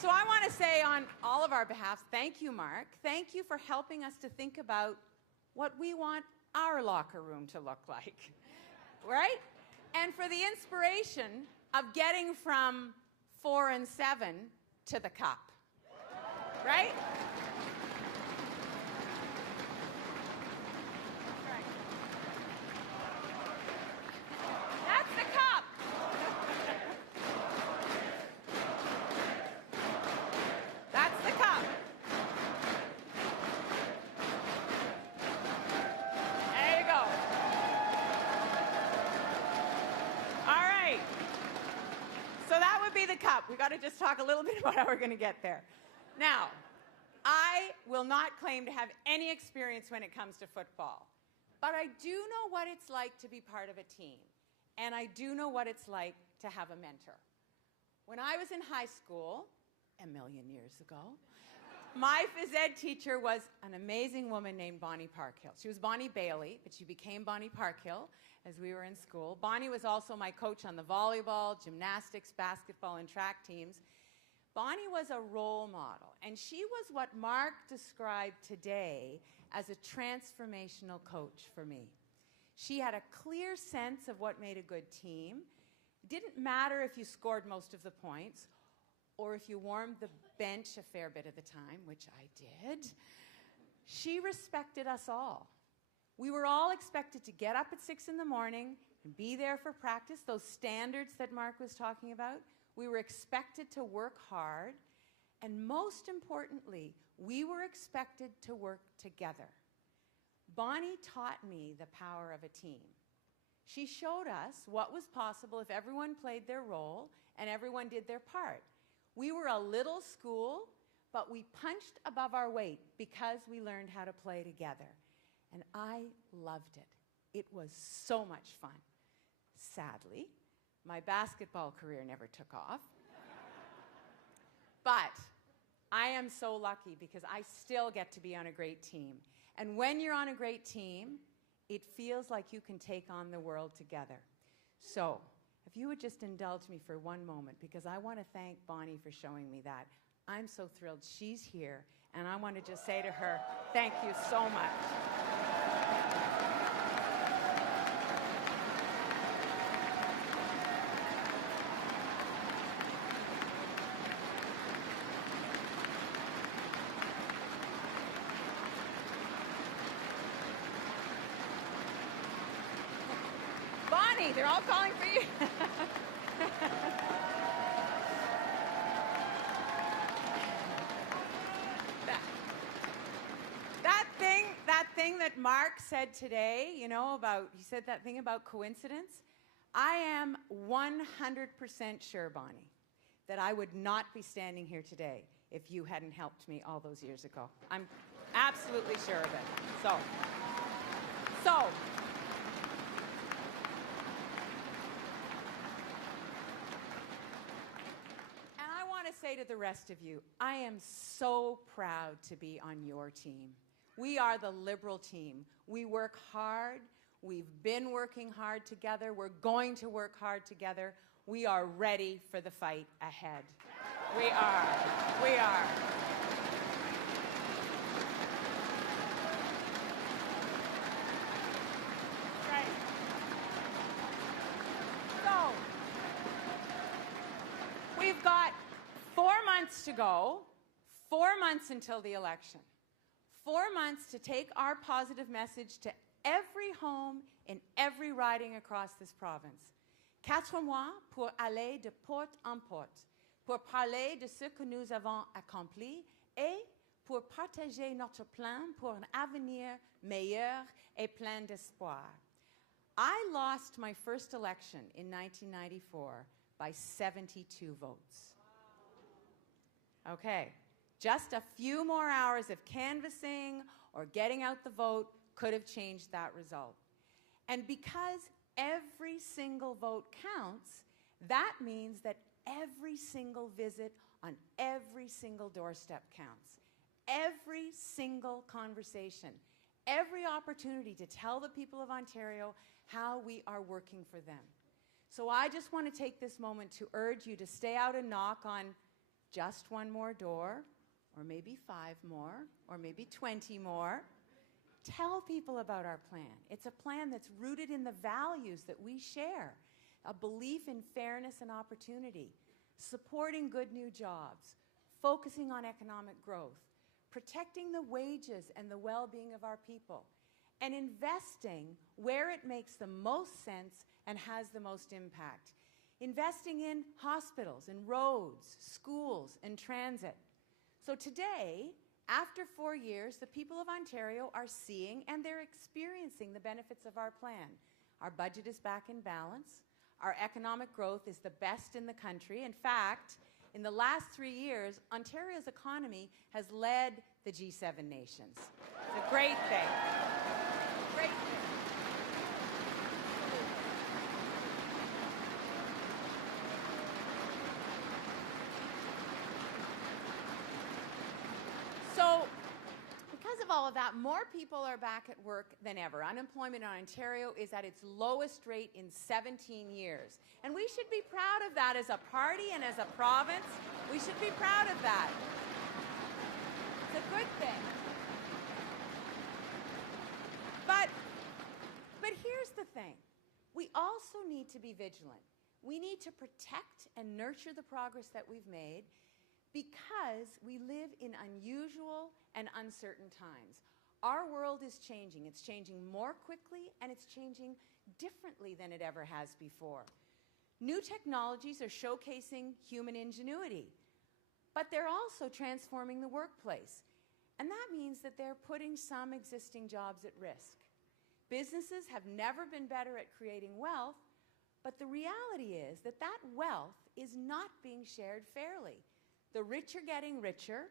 So I want to say on all of our behalf, thank you, Mark. Thank you for helping us to think about what we want our locker room to look like, right? And for the inspiration of getting from 4 and 7 to the cup, right? That's the cup. That's the cup. There you go. All right. So that would be the cup. We got to just talk a little bit about how we're going to get there. Now, I will not claim to have any experience when it comes to football, but I do know what it's like to be part of a team, and I do know what it's like to have a mentor. When I was in high school, a million years ago, my phys ed teacher was an amazing woman named Bonnie Parkhill. She was Bonnie Bailey, but she became Bonnie Parkhill as we were in school. Bonnie was also my coach on the volleyball, gymnastics, basketball, and track teams. Bonnie was a role model, and she was what Mark described today as a transformational coach for me. She had a clear sense of what made a good team. It didn't matter if you scored most of the points or if you warmed the bench a fair bit of the time, which I did. She respected us all. We were all expected to get up at 6 in the morning and be there for practice, those standards that Mark was talking about. We were expected to work hard, and most importantly, we were expected to work together. Bonnie taught me the power of a team. She showed us what was possible if everyone played their role and everyone did their part. We were a little school, but we punched above our weight because we learned how to play together. And I loved it. It was so much fun. Sadly, my basketball career never took off. But I am so lucky because I still get to be on a great team. And when you're on a great team, it feels like you can take on the world together. So, if you would just indulge me for one moment, because I want to thank Bonnie for showing me that. I'm so thrilled she's here, and I want to just say to her, thank you so much. Bonnie, they're all calling for you. That thing that Mark said today, you know, he said that thing about coincidence. I am 100% sure, Bonnie, that I would not be standing here today if you hadn't helped me all those years ago. I'm absolutely sure of it. So, and I want to say to the rest of you, I am so proud to be on your team. We are the Liberal team. We work hard. We've been working hard together. We're going to work hard together. We are ready for the fight ahead. We are. We are. Right. So, we've got 4 months to go, 4 months until the election. 4 months to take our positive message to every home in every riding across this province. 4 mois pour aller de porte en porte, pour parler de ce que nous avons accompli et pour partager notre plan pour un avenir meilleur et plein d'espoir. I lost my first election in 1994 by 72 votes. Okay. Just a few more hours of canvassing or getting out the vote could have changed that result. And because every single vote counts, that means that every single visit on every single doorstep counts. Every single conversation, every opportunity to tell the people of Ontario how we are working for them. So I just want to take this moment to urge you to stay out and knock on just one more door, or maybe 5 more, or maybe 20 more. Tell people about our plan. It's a plan that's rooted in the values that we share, a belief in fairness and opportunity, supporting good new jobs, focusing on economic growth, protecting the wages and the well-being of our people, and investing where it makes the most sense and has the most impact. Investing in hospitals, in roads, schools, and transit. So today, after 4 years, the people of Ontario are seeing and they're experiencing the benefits of our plan. Our budget is back in balance. Our economic growth is the best in the country. In fact, in the last 3 years, Ontario's economy has led the G7 nations. It's a great thing. Great thing. So, because of all of that, more people are back at work than ever. Unemployment in Ontario is at its lowest rate in 17 years. And we should be proud of that as a party and as a province. We should be proud of that. It's a good thing. But here's the thing. We also need to be vigilant. We need to protect and nurture the progress that we've made, because we live in unusual and uncertain times. Our world is changing. It's changing more quickly, and it's changing differently than it ever has before. New technologies are showcasing human ingenuity, but they're also transforming the workplace. And that means that they're putting some existing jobs at risk. Businesses have never been better at creating wealth, but the reality is that that wealth is not being shared fairly. The rich are getting richer,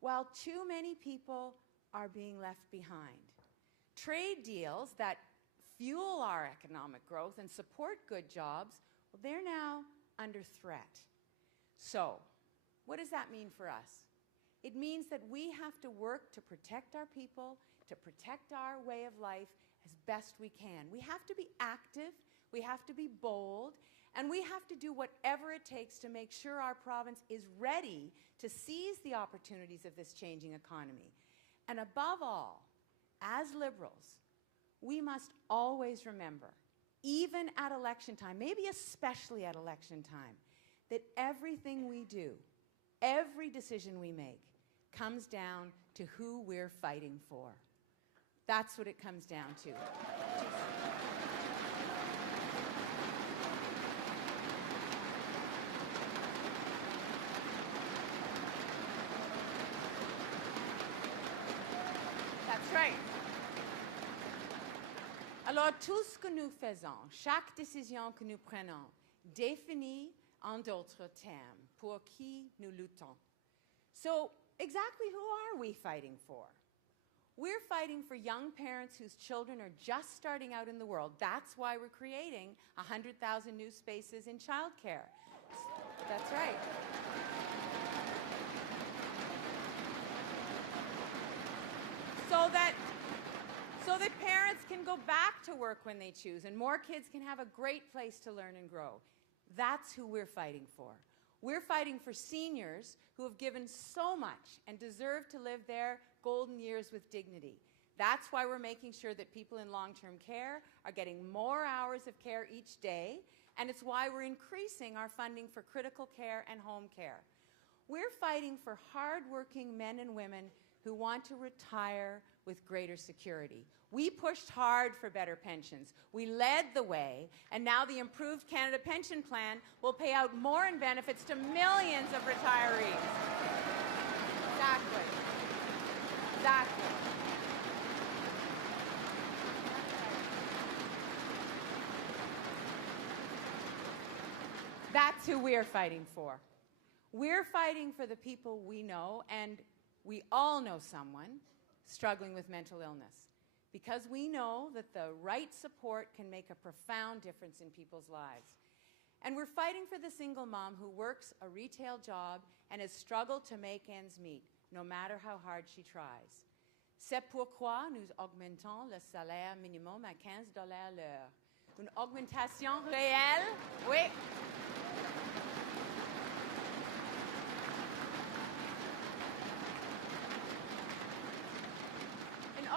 while too many people are being left behind. Trade deals that fuel our economic growth and support good jobs, well, they're now under threat. So, what does that mean for us? It means that we have to work to protect our people, to protect our way of life as best we can. We have to be active, we have to be bold, and we have to do whatever it takes to make sure our province is ready to seize the opportunities of this changing economy. And above all, as Liberals, we must always remember, even at election time, maybe especially at election time, that everything we do, every decision we make, comes down to who we're fighting for. That's what it comes down to. That's right. Alors, tout ce que nous faisons, chaque décision que nous prenons, définit en d'autres termes pour qui nous luttons. So, exactly who are we fighting for? We're fighting for young parents whose children are just starting out in the world. That's why we're creating 100,000 new spaces in childcare. That's right. So that parents can go back to work when they choose, and more kids can have a great place to learn and grow. That's who we're fighting for. We're fighting for seniors who have given so much and deserve to live their golden years with dignity. That's why we're making sure that people in long-term care are getting more hours of care each day, and it's why we're increasing our funding for critical care and home care. We're fighting for hard-working men and women who want to retire with greater security. We pushed hard for better pensions. We led the way, and now the Improved Canada Pension Plan will pay out more in benefits to millions of retirees. Exactly. Exactly. That's who we're fighting for. We're fighting for the people we know, and we all know someone struggling with mental illness, because we know that the right support can make a profound difference in people's lives. And we're fighting for the single mom who works a retail job and has struggled to make ends meet, no matter how hard she tries. C'est pourquoi nous augmentons le salaire minimum à $15 l'heure. Une augmentation réelle, oui.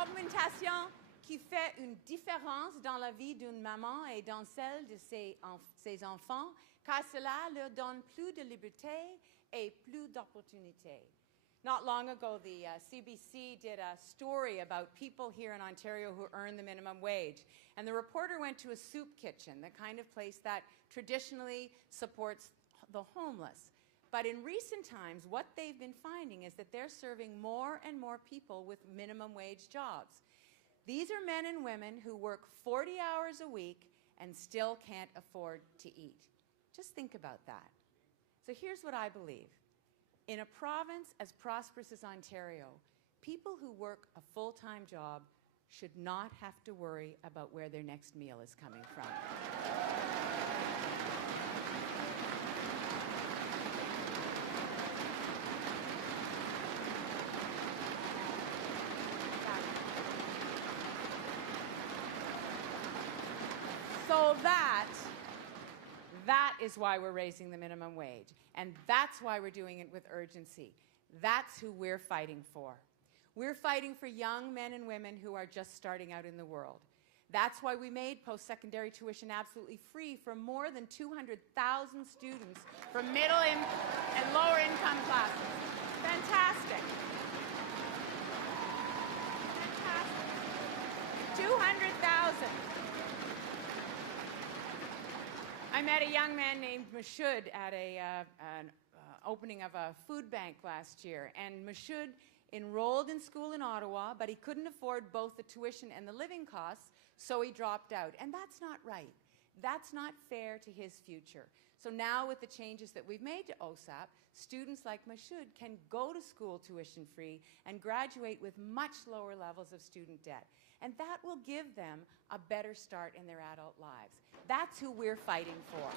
augmentation qui fait une différence dans la vie d'une maman et dans celle de ses enfants, car cela leur donne plus de liberté et plus d'opportunités. Not long ago, the CBC did a story about people here in Ontario who earn the minimum wage. And the reporter went to a soup kitchen, the kind of place that traditionally supports the homeless. But in recent times, what they've been finding is that they're serving more and more people with minimum wage jobs. These are men and women who work 40 hours a week and still can't afford to eat. Just think about that. So here's what I believe. In a province as prosperous as Ontario, people who work a full-time job should not have to worry about where their next meal is coming from. So that is why we're raising the minimum wage. And that's why we're doing it with urgency. That's who we're fighting for. We're fighting for young men and women who are just starting out in the world. That's why we made post-secondary tuition absolutely free for more than 200,000 students from middle and lower income classes. Fantastic. Fantastic. 200,000. I met a young man named Mashud at an opening of a food bank last year. And Mashud enrolled in school in Ottawa, but he couldn't afford both the tuition and the living costs, so he dropped out. And that's not right. That's not fair to his future. So now with the changes that we've made to OSAP, students like Mashud can go to school tuition free and graduate with much lower levels of student debt. And that will give them a better start in their adult lives. That's who we're fighting for.